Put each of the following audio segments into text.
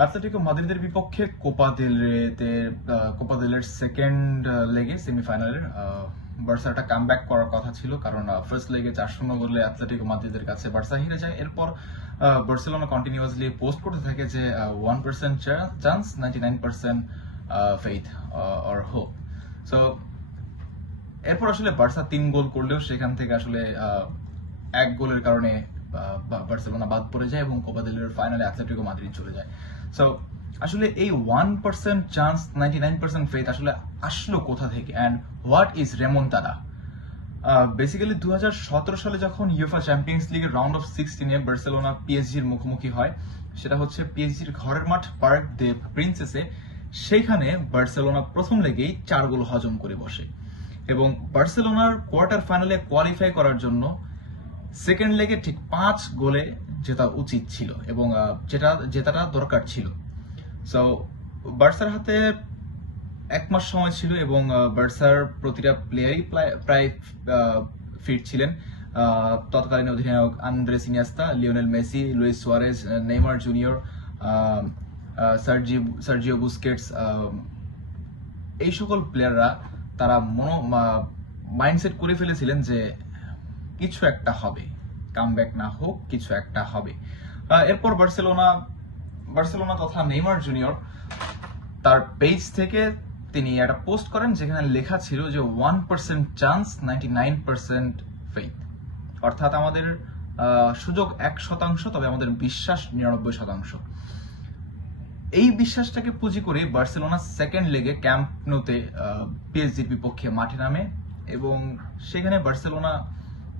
Atletico মাদ্রিদের বিপক্ষে Copa del রের সেকেন্ড লেগে সেমিফাইনালের বার্সার একটা কামব্যাক করার কথা ছিল, কারণ ফার্স্ট লেগে 4-0 গোলে অ্যাটলেটিকো মাদ্রিদের কাছে বার্সা হেরে যায়। এরপর বার্সেলোনা কন্টিনিউয়াসলি পোস্ট করতে থাকে যে 1% chance, 99% faith or hope. So এরপর আসলে বার্সা 3 গোল করলেও সেখান থেকে আসলে 1 গোলের কারণে বার্সেলোনা বাদ পড়ে যায় এবং কোপা দেল রের ফাইনালে অ্যাটলেটিকো মাদ্রিদ চলে যায়। সো আসলে এই 1% চান্স, 99% ফেথ আসলে আসলো কোথা থেকে, অ্যান্ড হোয়াট ইজ রেমন্টাডা? বেসিক্যালি 2017 সালে যখন ইউএফা চ্যাম্পিয়ন্স লিগের রাউন্ড অফ 16-এ বার্সেলোনা পিএসজির মুখোমুখি হয়, সেটা হচ্ছে পিএসজির ঘরের মাঠ পার্ক দে প্রিন্সেসে। সেইখানে বার্সেলোনা প্রথম লেগেই 4 গোল হজম করে বসে এবং বার্সেলোনার কোয়ার্টার ফাইনালে কোয়ালিফাই করার জন্য সেকেন্ড লেগে ঠিক 5 গোলে জেতা উচিত ছিল এবং জেতাটা দরকার ছিল। সো বার্সার হাতে 1 মাস সময় ছিল এবং বার্সার প্রতিটা প্লেয়ারই প্রায় ফিট ছিলেন। তৎকালীন অধিনায়ক Andres Iniesta, Lionel Messi, Luis Suarez, Neymar junior, Sergio Busquets, এই সকল প্লেয়াররা তারা মাইন্ডসেট করে ফেলেছিলেন যে কিছু একটা হবে, কামব্যাক না হোক কিছু একটা হবে। এরপর বার্সেলোনা তথা নেইমার জুনিয়র তার পেজ থেকে তিনি একটা পোস্ট করেন যেখানে লেখা ছিল যে 1% চান্স, 99% ফেইথ, অর্থাৎ আমাদের সুযোগ 1%, তবে আমাদের বিশ্বাস 99%। এই বিশ্বাসটাকে পুঁজি করে বার্সেলোনা সেকেন্ড লেগে ক্যাম্প নোতে পিএসজির বিপক্ষে মাঠে নামে এবং সেখানে বার্সেলোনা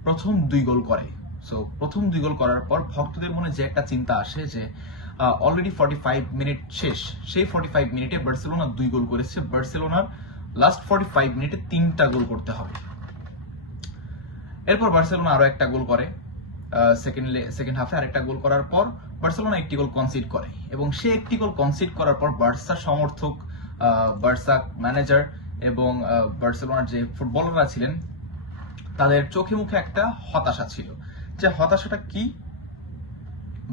প্রথম 2 গোল করে। সো প্রথম 2 গোল করার পর ভক্তদের মনে যে একটা চিন্তা আসে যে অলরেডি 45 মিনিট শেষ, সেই 45 মিনিটে বার্সেলোনা 2 গোল করেছে, বার্সেলোনার লাস্ট 45 মিনিটে 3টা গোল করতে হবে। এরপর বার্সেলোনা আরো একটা গোল করে, সেকেন্ড হাফে আরেকটা গোল করার পর বার্সেলোনা একটি গোল কনসিড করে এবং সে একটি গোল কনসিড করার পর বার্সা সমর্থক, বার্সা ম্যানেজার এবং বার্সেলোনার যে ফুটবলাররা ছিলেন তাদের চোখে মুখে একটা হতাশা ছিল। যে হতাশাটা কি?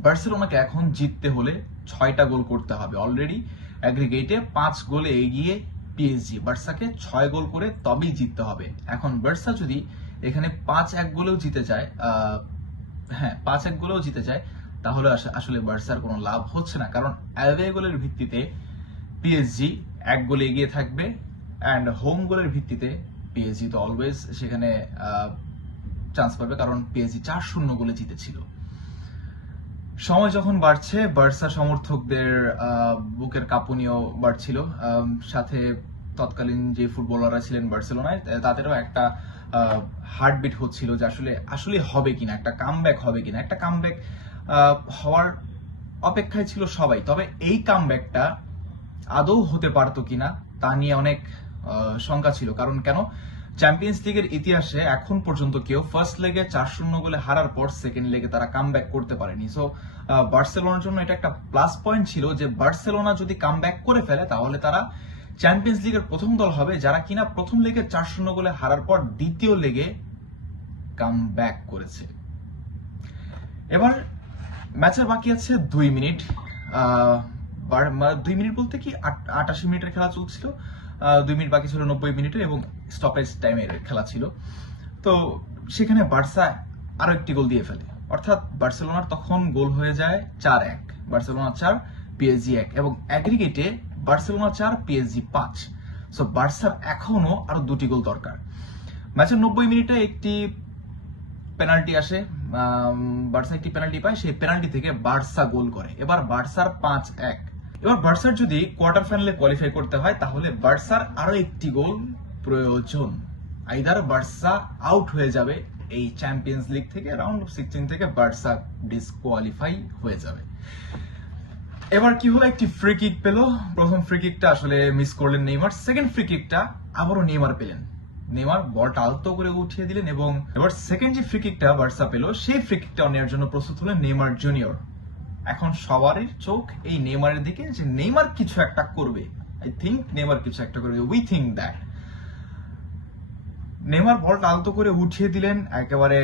বার্সেলোনাকে এখন জিততে হলে 6টা গোল করতে হবে। অলরেডি অ্যাগ্রিগেটে 5 গোলে এগিয়ে পিএসজি, বার্সাকে 6 গোল করে তবেই জিততে হবে। এখন বার্সা যদি এখানে 5-1 গোলেও জিতে যায়, 5-1 গোলেও জিতে যায়, তাহলে আসলে বার্সার কোনো লাভ হচ্ছে না, কারণ অ্যাওয়ে গোলের ভিত্তিতে পিএসজি 1 গোলে এগিয়ে থাকবে অ্যান্ড হোম গোলের ভিত্তিতে পিএসজি তো অলওয়েজ সেখানে চান্স পাবে, কারণ পিএসজি 4-0 গোলে জিতেছিল। সময় যখন বাড়ছে, বার্সা সমর্থকদের বুকের কাঁপুনিও বাড়ছিল, সাথে তৎকালীন যে ফুটবলাররা ছিলেন বার্সেলোনায় তাদেরও একটা হার্টবিট হচ্ছিল যে আসলে হবে কিনা, একটা কামব্যাক হবে কিনা। একটা কামব্যাক হওয়ার অপেক্ষায় ছিল সবাই, তবে এই কামব্যাকটা আদৌ হতে পারতো কিনা তা নিয়ে অনেক শঙ্কা ছিল। কারণ কেন? চ্যাম্পিয়ন্স লিগের ইতিহাসে এখন পর্যন্ত কেউ ফার্স্ট লেগে 4-0 গোলে হারার পর সেকেন্ড লেগে তারা কামব্যাক করতে পারেনি। সো বার্সেলোনার জন্য এটা একটা প্লাস পয়েন্ট ছিল যে বার্সেলোনা যদি কামব্যাক করে ফেলে তাহলে তারা চ্যাম্পিয়ন্স লিগের প্রথম দল হবে যারা কিনা প্রথম লেগে 4-0 গোলে হারার পর দ্বিতীয় লেগে কামব্যাক করেছে। এবার ম্যাচের বাকি আছে 2 মিনিট, 2 মিনিট বলতে কি 88 মিনিটের খেলা চলছিল, 2 মিনিট বাকি ছিল 90 মিনিটের এবং স্টপেজ টাইমের খেলা ছিল। তো সেখানে বার্সা আরো একটি গোল দিয়ে ফেলে, অর্থাৎ বার্সেলোনার তখন গোল হয়ে যায় 4-1, বার্সেলোনা 4 পিএসজি 1 এবং অ্যাগ্রিগেটে বার্সেলোনা 4 পিএসজি 5। সো বার্সার এখনো আরো 2টি গোল দরকার। ম্যাচের 90 মিনিটে একটি পেনাল্টি আসে, বার্সা একটি পেনাল্টি পায়, সেই পেনাল্টি থেকে বার্সা গোল করে। এবার বার্সার 5-1। এবার বার্সার যদি কোয়ার্টার ফাইনালে কোয়ালিফাই করতে হয় তাহলে বার্সার আরো একটি গোল প্রয়োজন, আইদার বার্সা আউট হয়ে যাবে এই চ্যাম্পিয়ন্স লিগ থেকে, রাউন্ড অফ 16 থেকে বার্সা ডিসকোয়ালিফাই হয়ে যাবে। এবার কি হলো, একটি ফ্রি কিক পেল। প্রথম ফ্রি কিকটা আসলে মিস করলেন নেইমার, সেকেন্ড ফ্রি কিকটা আবারও নেইমার পেলেন, নেইমার বলটা আলতো করে উঠিয়ে দিলেন এবং এবার সেকেন্ড যে ফ্রি কিকটা বার্সা পেল সেই ফ্রি কিকটাও নেওয়ার জন্য প্রস্তুত হলেন নেইমার জুনিয়র। এখন সবারই চোখ এই নেইমারের দিকে যে নেইমার কিছু একটা করবে, আই থিঙ্ক নেইমার কিছু একটা করবে, উই থিঙ্ক দ্যাট। নেইমার বলটা আলতো করে উঠিয়ে দিলেন, একেবারে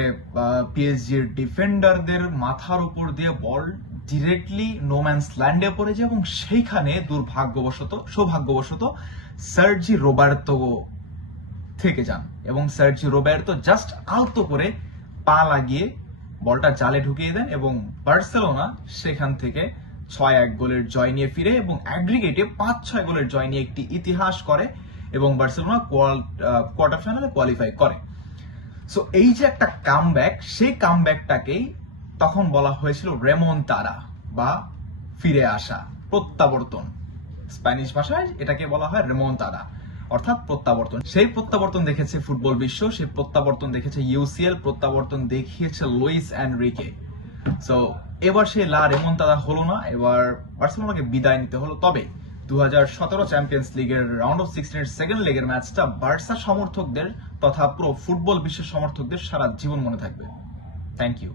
পিএসজির ডিফেন্ডারদের মাথার উপর দিয়ে বল ডিরেক্টলি নোম্যান্স ল্যান্ডে পড়ে যায় এবং সেইখানে সৌভাগ্যবশত সার্জি রোবার্তো থেকে যান এবং সার্জি রোবার্তো জাস্ট আলতো করে পা লাগিয়ে বলটা জালে ঢুকিয়ে দেন এবং বার্সেলোনা সেখান থেকে 6-1 গোলের জয় নিয়ে ফিরে এবং অ্যাগ্রিগেটে 5-6 গোলের জয় নিয়ে একটি ইতিহাস করে এবং বার্সেলোনা কোয়ার্টার ফাইনালে কোয়ালিফাই করে। সো এই যে একটা কামব্যাক, সেই কামব্যাকটাকেই তখন বলা হয়েছিল রেমনতাদা বা ফিরে আসা, প্রত্যাবর্তন। স্প্যানিশ ভাষায় এটাকে বলা হয় রেমনতাদা, অর্থাৎ প্রত্যাবর্তন। সেই প্রত্যাবর্তন দেখেছে ফুটবল বিশ্ব, সেই প্রত্যাবর্তন দেখেছে ইউসিএল, প্রত্যাবর্তন দেখিয়েছে লুইস এনরিকে। সো এবার সেই লা রেমনতাদা হলো না, এবার বার্সেলোনাকে বিদায় নিতে হলো। তবে 2017 চ্যাম্পিয়ন্স লিগের রাউন্ড অফ 16 সেকেন্ড লেগের ম্যাচটা বার্সা সমর্থকদের তথা পুরো ফুটবল বিশ্বের সমর্থকদের সারা জীবন মনে থাকবে। Thank you.